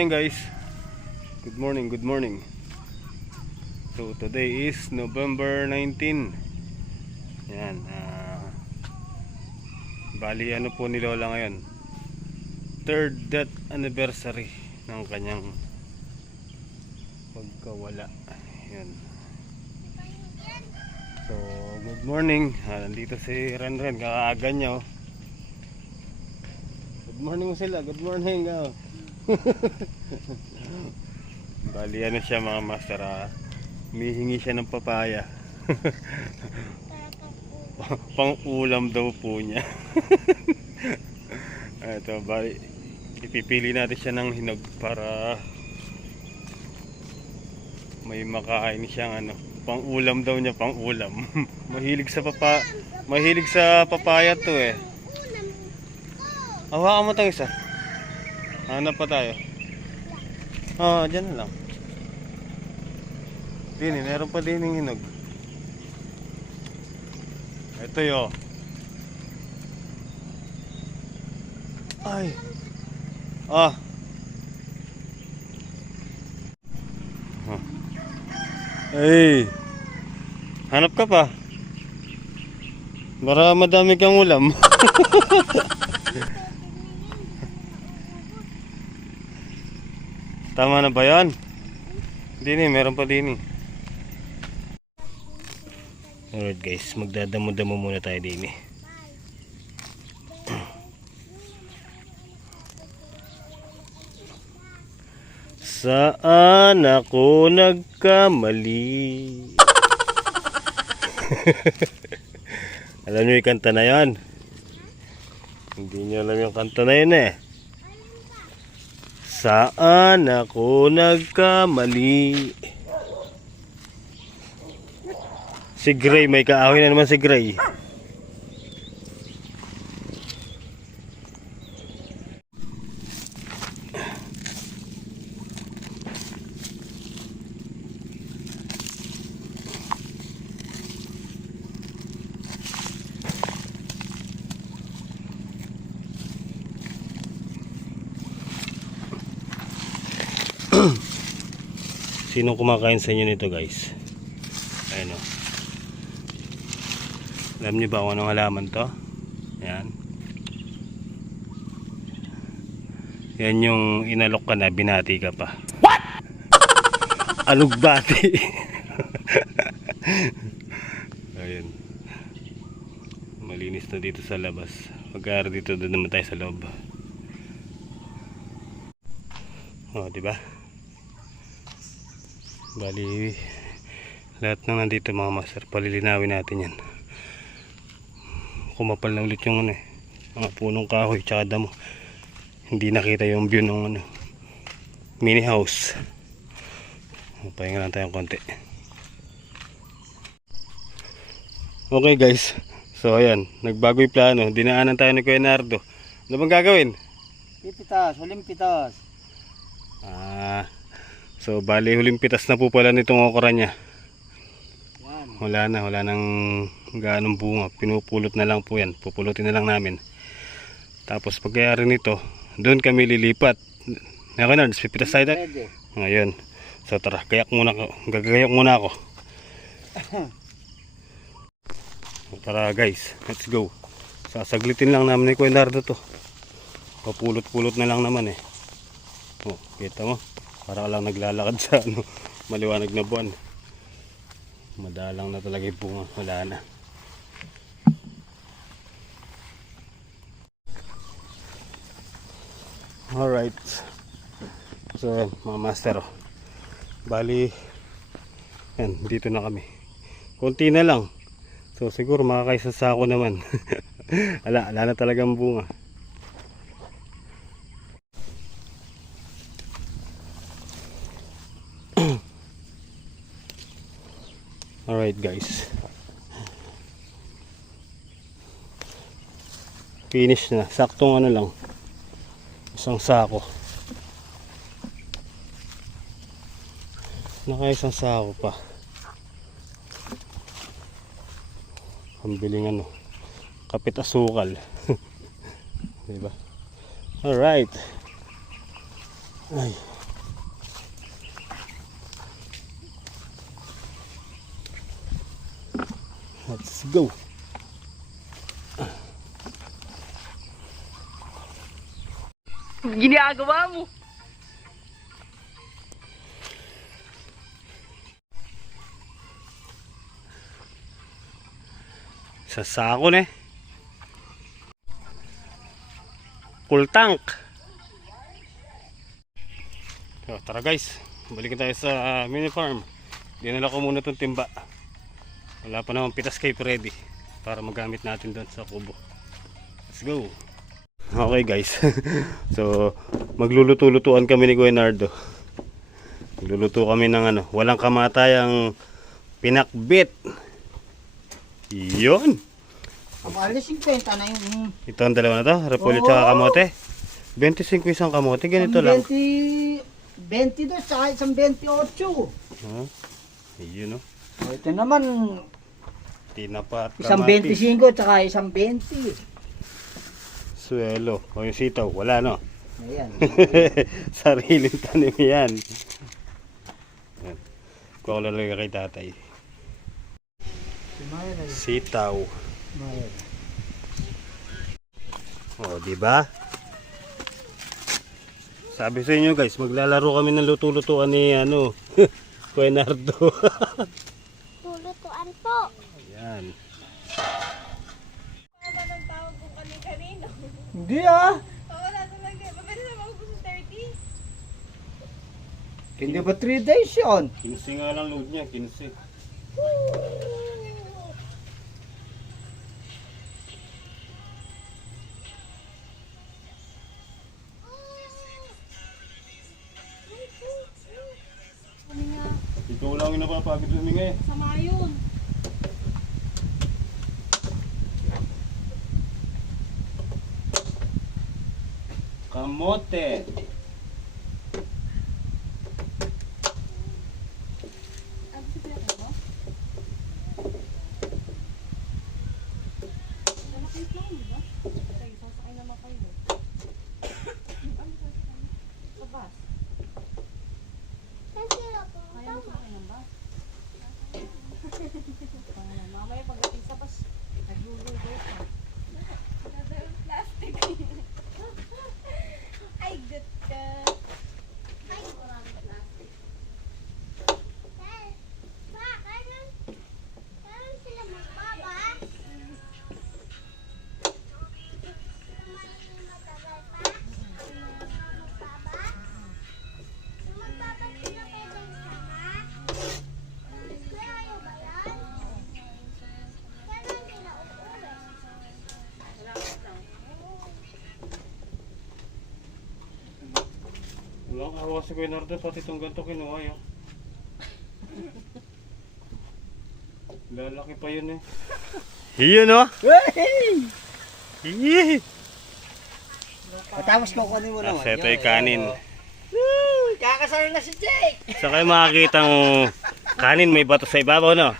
morning guys. Good morning, good morning. So today is November 19. Yan, bali ano po ni Lola ngayon, third death anniversary ng kanyang pagkawala. Yan. So good morning. Nandito si Renren, kakaaga niya oh. Good morning sila, good morning oh. Bali ano siya mga master, humihingi siya ng papaya. Pang ulam daw po niya. Ito bali, ipipili natin siya ng hinog para may makain siyang ano, pang ulam daw niya, pang ulam. Mahilig sa papaya to eh. Hawakan mo 'tong isa. Hanap pa tayo. Dyan na lang. Dini, meron pa din yung hinog. Ito yo. Ay. Ay. Hanap ka pa. Para madami kang ulam. Tama na ba yan? Dini, meron pa dini. Alright guys, magdadamo-damo muna tayo dini. Saan ako nagkamali? Alam niyo yung kanta na yan? Hindi niyo alam yung kanta na yun eh. Saan ako nagkamali? Si Gray, may kaaway na naman si Gray. Sinong kumakain sa inyo nito guys? Ayun o. Alam niyo ba kung anong halaman to? Yan. Yan yung inalok ka na, binati ka pa. What? Alugbati. Ayun. Malinis na dito sa labas. Pagkara dito, doon naman tayo sa loob. Diba? Bali lahat ng nandito mga master, palilinawin natin yan. Kumapal na ulit yung ano eh, mga punong kahoy tsaka damo. Hindi nakita yung view ng ano, mini house. Pahinga lang tayong konti. Okay guys, so ayan, nagbago yung plano. Dinaanan tayo ni Kuya Nardo. Ano bang gagawin? Pipitas, huling pitas. So bali huling pitas na po pala nitong okra niya. Yan. Wala nang gaanong bunga. Pinupulot na lang po yan. Pupulutin na lang namin. Tapos pagkayari nito, doon kami lilipat. Ngayon na, pipitas tayo. Ngayon. So tara, gagayak muna ako. Tara guys, let's go. Sasaglitin lang namin ni Kuya Nardo to. Papulot-pulot na lang naman eh. Kita mo? Para lang naglalakad sa ano, maliwanag na buwan. Madalang na talaga yung bunga. Wala na. Alright. So mga master, bali yan, dito na kami. Konti na lang. So siguro makakaisang sako naman. Wala na talagang bunga. Alright guys, finish na, saktong ano lang, isang sako, naka-isang sako pa. Pambiling ano, kapit asukal. Diba? Alright, Ay. Let's go. Ginagawa mo. Sa sako na eh. Full tank. So, tara guys, balikan tayo sa mini farm. Dinala ko muna itong timba. Wala pa naman pitas cape ready para magamit natin doon sa kubo. Let's go. Okay guys. So magluluto-lutuan kami ni Kuya Nardo. Magluluto kami ng walang kamatayang pinakbit. Yun. Ang alis 50 na yung... Ito ang dalawa na to, repolyo Oo. tsaka kamote. 25 isang kamote, ganito lang. 22 sa isang 28. Oh, ayun oh. O, ito naman, Tinapa at isang kamatis. 25 tsaka isang 20. Suelo. O yung sitaw, wala no. Ayan. Sariling tanim yan. Yan. Kuha ko lang kay tatay. Si Mayra. Sitaw. Mayra. O, di ba? Sabi sa inyo guys, maglalaro kami ng luto-lutuan ni Kuya Nardo. Tulutuan po. Ayan. Wala nang tawag kung kani-kanino. Hindi ah. Wala talaga. Mabilis na maubos ng 30. Hindi ba 3 days yun? 15 nga lang load niya, 15. Ikaw lang yung napapagod huminga eh. Sama yun. Kamote. Ano si Pepe mo? Lalaki lang, di ba? Okay, sasakay naman kayo. Ano sasakay? Sa bus. Kaya mo sasakay ng bus? Mamaya pagdating sa bus, naglulugaw ka. Plastic. Ay, good ka. Ay, maraming plastic. Wala kang awa si Kuya Nardo, pati itong ganito kinuha yun. Lalaki pa yun eh. Iyon oh! Hey! Yee! Tapos kukunin mo naman. Ito ay kanin. Woo! Kakasal na si Jake! Sa kayo makakita ng kanin may bato sa ibabaw no?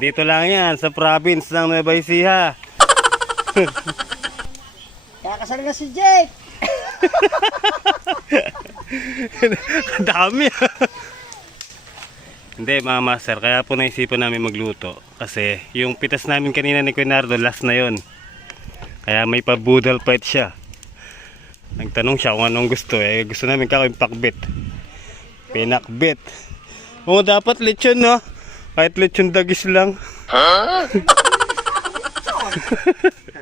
Dito lang yan sa province ng Nueva Ecija. Kakasal na si Jake! Dami. Hindi mga master, kaya po naisipan namin magluto. Kasi yung pitas namin kanina ni Kuya Nardo, last na yon. Kaya may pa-budal fight siya. Nagtanong siya kung anong gusto eh. Gusto namin kakawin pakbit. Pinakbit. Oo, dapat lechon no? Kahit lechon dagis lang.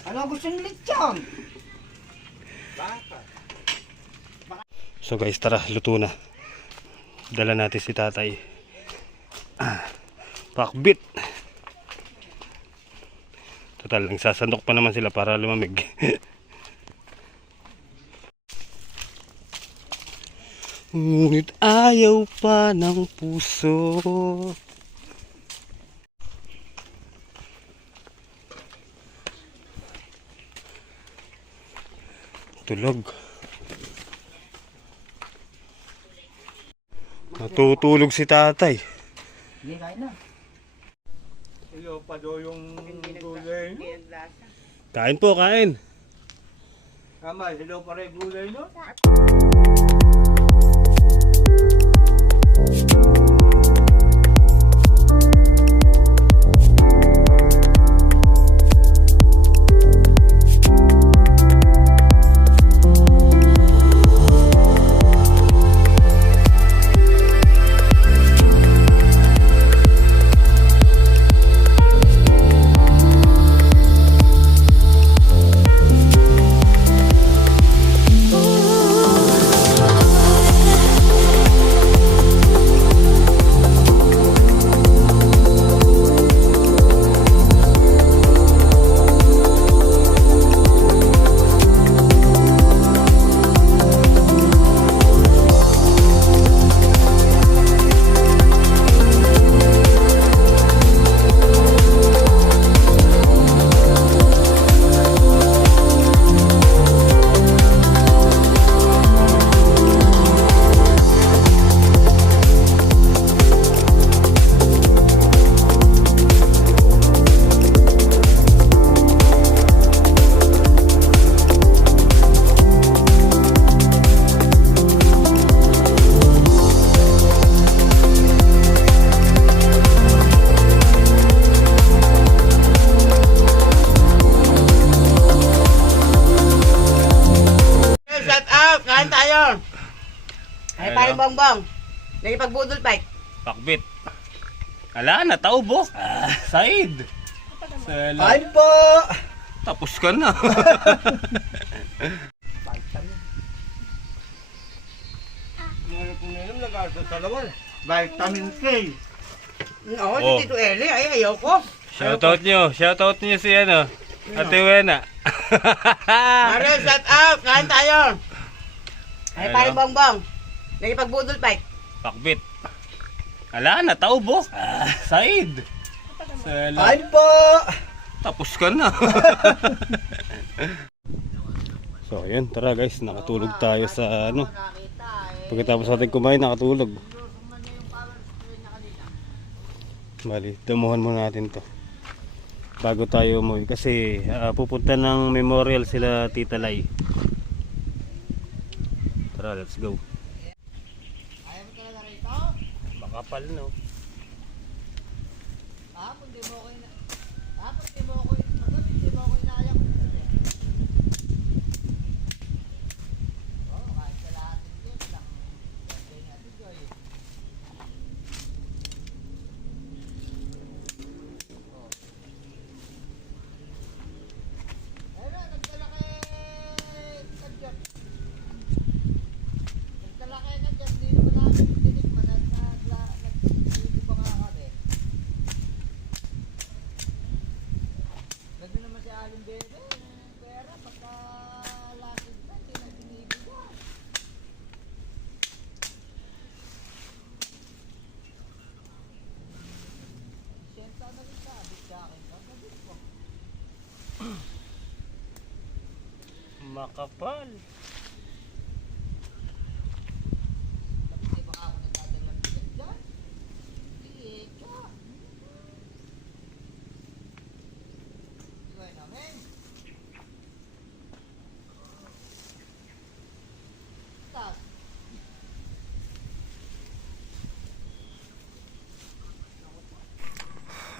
Ano gusto ng lechon? So guys, tara, luto na. Dala natin si tatay. Pakbit. Total, nagsasandok pa naman sila para lumamig. Ngunit ayaw pa ng puso. Tulog. Natutulog si tatay. Hindi, kain na. Ilo pa daw yung gulay. Kain po, kain. Tama, ilo pa rin gulay no? bongbong. Nakipagbudol fight. Pakbit. Ala na, taubo. Said. Ay po! Tapos ka na. Ngayon kung nainom, nag-asa sa lawan. Vitamin K. Oo, Oh. si Tito Eli. Ay, ayaw ko. Shoutout nyo si ano, Ate Wena. Mario, shout out. Kain tayo. Ay, Ano? paring bongbong. Nakipagbudol fight. Pakbit. Ala na, taubo. Said. Ay po! Tapos ka na. So, ayun, tara guys, nakatulog tayo sa ano. Pagkatapos natin kumain, nakatulog. Bali, damuhan muna natin to bago tayo umuwi kasi pupunta ng memorial sila Tita Lai. Tara, let's go. Ayaw mo talaga rito? Makapal no. Hapon di mo ako inaayak. Oo, kahit sa lahat ng Diyos lang. Gagawin natin, Joy. Ayun na, nagdala kay Kadyak. Nagdala kay Kadyak, di naman namin tinikman at nagtitip pa nga kami. Ganda naman si Aling Bebe, pera pagka lasig na, hindi na binibigyan. Siyenta na rin sabit sa akin, sabit ko. Makapal. Bakit di ba ako nagdadalang bigat dyan? Hindi, ka. Ikaw namin. Tas,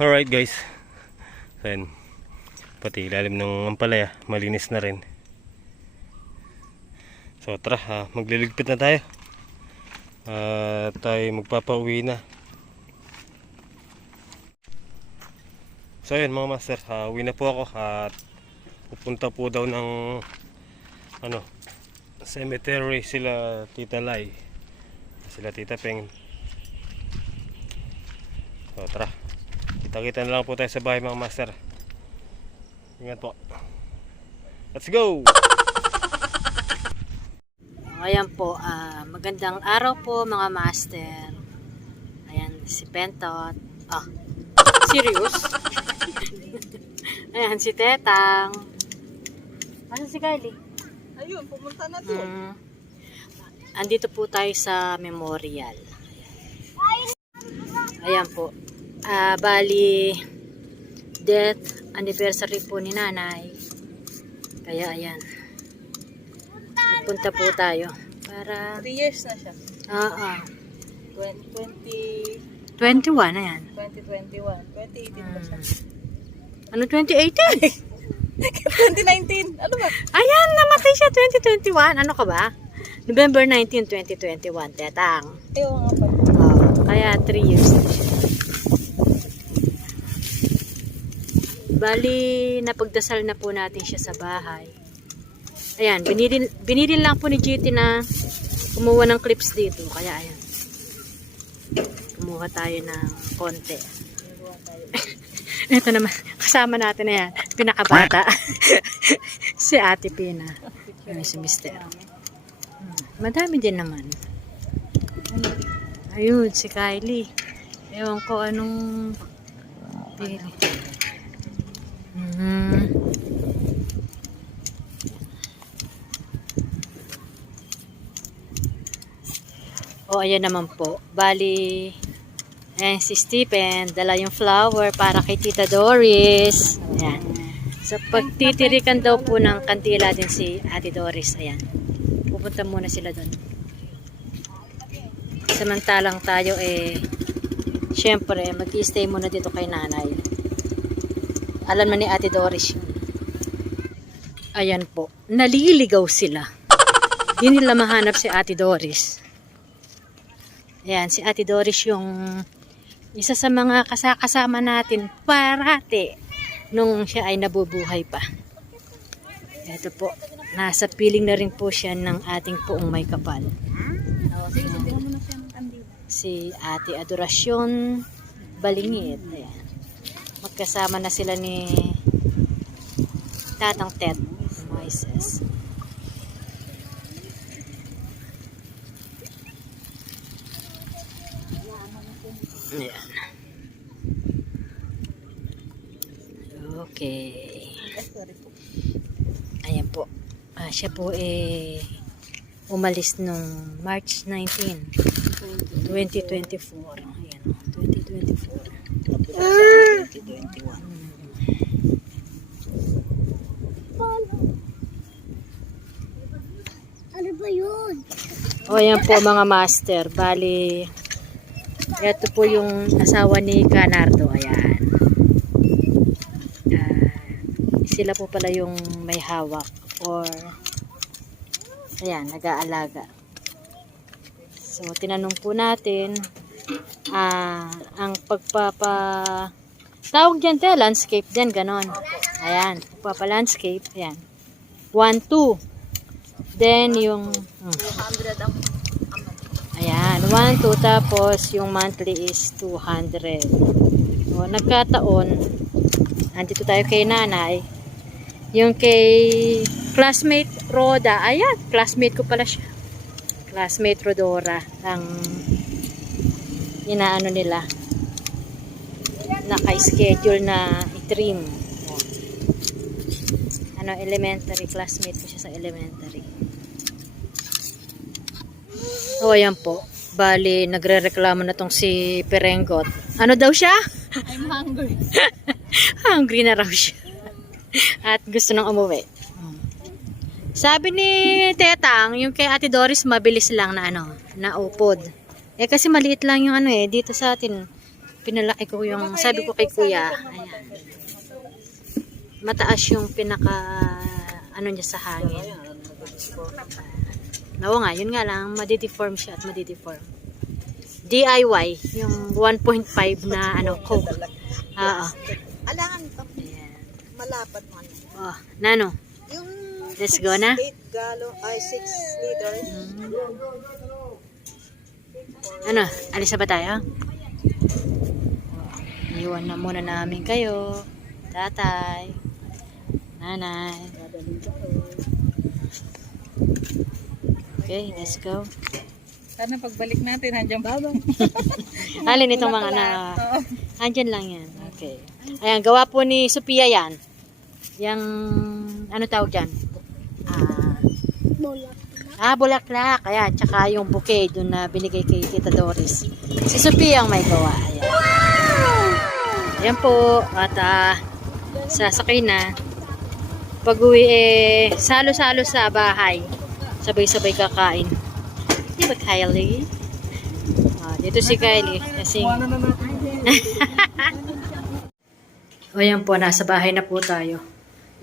Alright guys. Then, pati ilalim ng ampalaya, malinis na rin. So tara, magliligpit na tayo. Tayo magpapauwi na. So yun mga master, uwi na po ako at pupunta po daw ng ano, cemetery sila Tita Lai, sila Tita Peng. So tara, kita-kita na lang po tayo sa bahay mga master. Ingat po. Let's go! Ayan po, magandang araw po mga master. Ayan, si Pentot. Serious? Ayan, si Tetang. Ano si Kylie? Ayun, pumunta na doon. Andito po tayo sa memorial. Ayan po. Bali, death anniversary po ni nanay. Kaya ayan. Punta po tayo para 3 years na siya. 21 ayan. 2021. 2018 pa siya. Ano 2018? 2019. Ano ba? Ayan, namatay siya 2021. Ano ka ba? November 19, 2021, Tetang. Ewan nga pa. Kaya 3 years na siya. Bali, napagdasal na po natin siya sa bahay. Ayan, binidin lang po ni GT na kumuha ng clips dito. Kaya ayan. Kumuha tayo ng konti. Ito naman, kasama natin na yan. Pinakabata. Si Ate Pina. Ayan, si Mister. Madami din naman. Ayun, si Kylie. Ewan ko anong pili. O, ayan naman po. Bali, ayan si Stephen. Dala yung flower para kay Tita Doris. Ayan. So, pagtitirikan daw po ng kandila din si Ate Doris. Ayan. Pupunta muna sila doon. Samantalang tayo syempre, mag-i-stay muna dito kay nanay. Alam na ni Ate Doris yun. Ayan po. Naliligaw sila. Hindi nila mahanap si Ate Doris. Ayan, si Ate Doris yung isa sa mga kasama natin parati nung siya ay nabubuhay pa. Ito po, nasa piling na rin po siya ng ating poong may kapal. Si Ate Adorasyon Balingit. Ayan. Magkasama na sila ni Tatang Ted Moises. Ayan. Okay. Ayan po. Siya po umalis nung March 19, 2024. Ayan, 2024. 2021. Ano ba yun? O, ayan po mga master. Bali, ito po yung asawa ni Canardo. Ayan. Sila po pala yung may hawak or ayan, nag-aalaga. So, tinanong po natin ang tawag dyan te, landscape din, ganon. Ayan, pagpapa-landscape, ayan. 1, 2. Then, yung ayan, 1, 2, tapos yung monthly is 200. So, nagkataon, andito tayo kay nanay. Yung kay classmate Roda, ayan, classmate ko pala siya. Classmate Rodora, ang inaano nila, naka-schedule na i-trim. Ano, elementary, classmate ko siya sa elementary. O, ayan po. Bali, nagre-reklamo na tong si Perengot. Ano daw siya? I'm hungry. Hungry na raw siya. At gusto nang umuwi. Sabi ni Tetang, yung kay Ate Doris, mabilis lang na na upod. Kasi maliit lang yung dito sa atin. Pinalaki ko yung, sabi ko kay Kuya, ayan. Mataas yung pinaka, niya sa hangin. Oo nga, yun nga lang, madideform siya at madideform. DIY, yung 1.5 na Coke. Oo. Alangan ito. Malapad mo. Oh, nano? Yung Let's go na. 6 liters. Ano, alis na ba tayo? Iwan na muna namin kayo. Tatay. Nanay. Okay, let's go. Sana pagbalik natin, handyan baba. Alin itong mga andyan lang yan. Okay. Ayan, gawa po ni Sophia yan. Yang, ano tawag dyan? Bulaklak. Ayan, tsaka yung bouquet doon na binigay kay Tita Doris. Si Sophia ang may gawa. Ayan. Ayan po. At sasakay na. Pag-uwi salo-salo sa bahay. Sabay-sabay kakain. Di ba Kylie? Dito si Kylie. Kasi o yan po, nasa bahay na po tayo.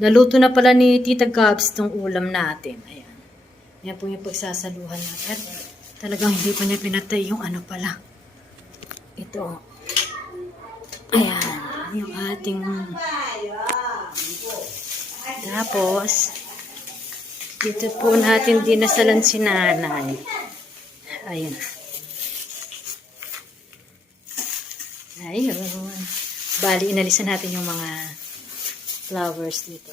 Naluto na pala ni Tita Gabs tong ulam natin. Ayan. Yan po yung pagsasaluhan natin. At talagang hindi pa niya pinatay yung pala. Ito. Ayan. Yung ating tapos dito po natin dinasalan si nanay. Ayun. Ayun. Bali, inalisan natin yung mga flowers dito.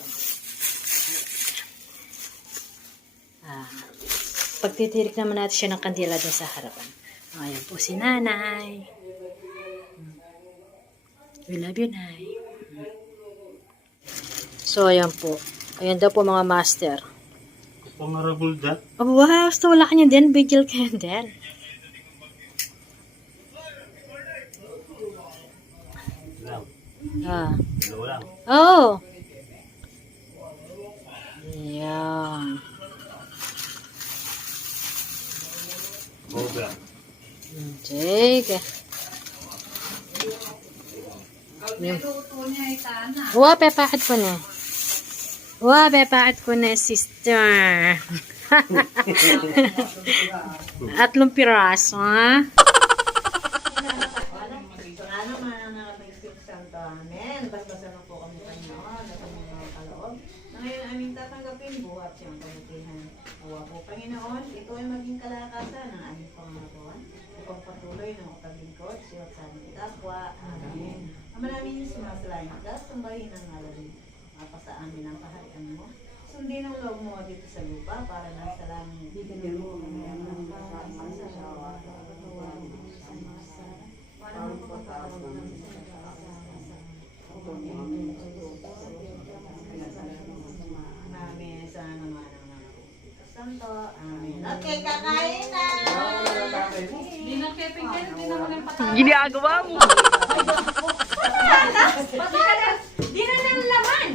Pagtitirik naman natin siya ng kandila doon sa harapan. Ayan po si nanay. We love you, Nay. So, ayan po. Ayan daw po mga master. Pangarabol da? Oh, wow, basta wala kanya din, vigil candle. Dalawa lang. Oh. Ayan. Boga. Sige. Wah, pepakit ko na. Wah, pepakit ko na, sister. 3 piraso, ha? Panginoon, ito ay maging kalakasan ng aming Panginoon. Upang patuloy ng kapaglingkod, siwat sa aming kapwa. Amen. Ama namin yung sumasalain ka, sambahin ang ngalan mo. Mapa sa amin ang kaharian mo. Sundin ang loob mo dito sa lupa para nasa langit. Bigyan mo kami ang pagkakasa sa awa. Parang pagkakaas namin sa Amen. Sa naman ang mga Santo. Amen. Okay, kakain na! Di na keping ka, di na mga patay. Ginagawa mo. Di na ng laman!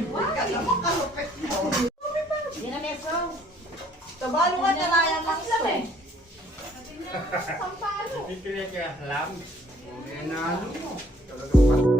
Di na meso. Tabalo ka na lang yung maksam eh. Hindi kaya lang. Ano mo?